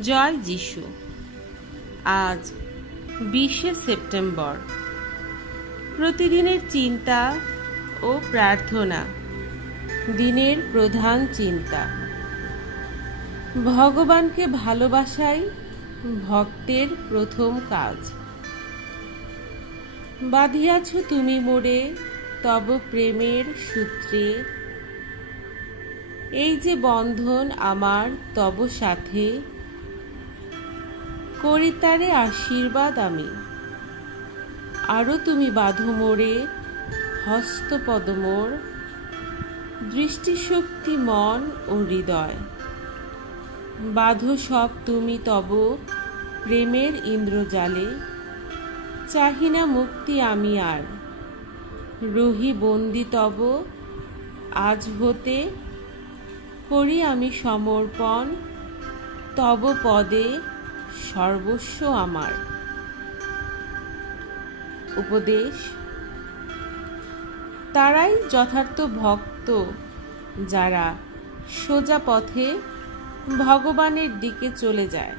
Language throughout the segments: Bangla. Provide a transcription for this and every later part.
জয় যিশু। আজ 20শে সেপ্টেম্বর। প্রতিদিনের চিন্তা ও প্রার্থনা। দিনের প্রধান চিন্তা, ভগবানকে ভালোবাসাই ভক্তের প্রথম কাজ। বাঁধিয়াছ তুমি মোরে তব প্রেমের সূত্রে, এই যে বন্ধন আমার তব সাথে, করি তারে আশীর্বাদ আমি। আরো তুমি বাঁধো মোরে হস্তপদ মোর, দৃষ্টিশক্তি মন ও হৃদয়। বাঁধো সব তুমি তব প্রেমের ইন্দ্রজালে, চাহি না মুক্তি আমি আর। রহি বন্দি তব আজ হতে, করি আমি সমর্পণ তব পদে সর্বস্ব আমার। উপদেশ, তারাই যথার্থ ভক্ত যারা সোজা পথে ভগবানের দিকে চলে যায়।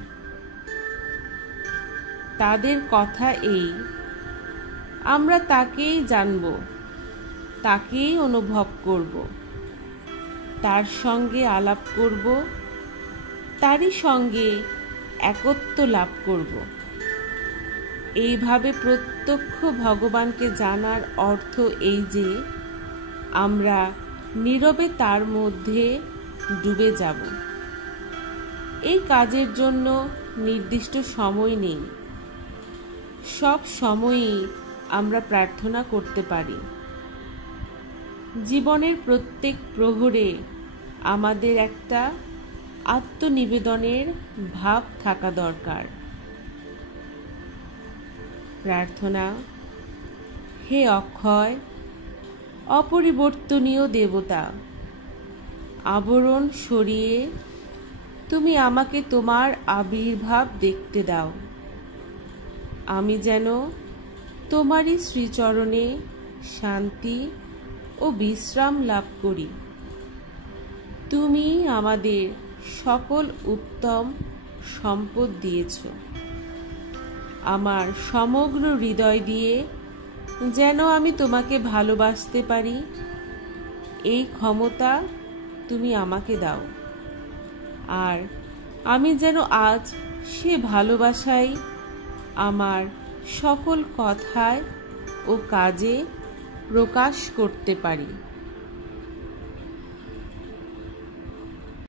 তাদের কথা এই, আমরা তাকেই জানব, তাকেই অনুভব করব, তার সঙ্গে আলাপ করব, তারই সঙ্গে একত্ব লাভ করব। এইভাবে প্রত্যক্ষ ভগবানকে জানার অর্থ এই যে আমরা নীরবে তার মধ্যে ডুবে যাব। এই কাজের জন্য নির্দিষ্ট সময় নেই, সব সময়ই আমরা প্রার্থনা করতে পারি। জীবনের প্রত্যেক প্রহরে আমাদের একটা আত্মনিবেদনের ভাব থাকা দরকার। প্রার্থনা, হে অক্ষয় অপরিবর্তনীয় দেবতা, আবরণ সরিয়ে তুমি আমাকে তোমার আবির্ভাব দেখতে দাও। আমি যেন তোমারই শ্রীচরণে শান্তি ও বিশ্রাম লাভ করি। তুমি আমাদের সকল উত্তম সম্পদ দিয়েছ। আমার সমগ্র হৃদয় দিয়ে যেন আমি তোমাকে ভালোবাসতে পারি, এই ক্ষমতা তুমি আমাকে দাও। আর আমি যেন আজ সে ভালোবাসাই আমার সকল কথায় ও কাজে প্রকাশ করতে পারি।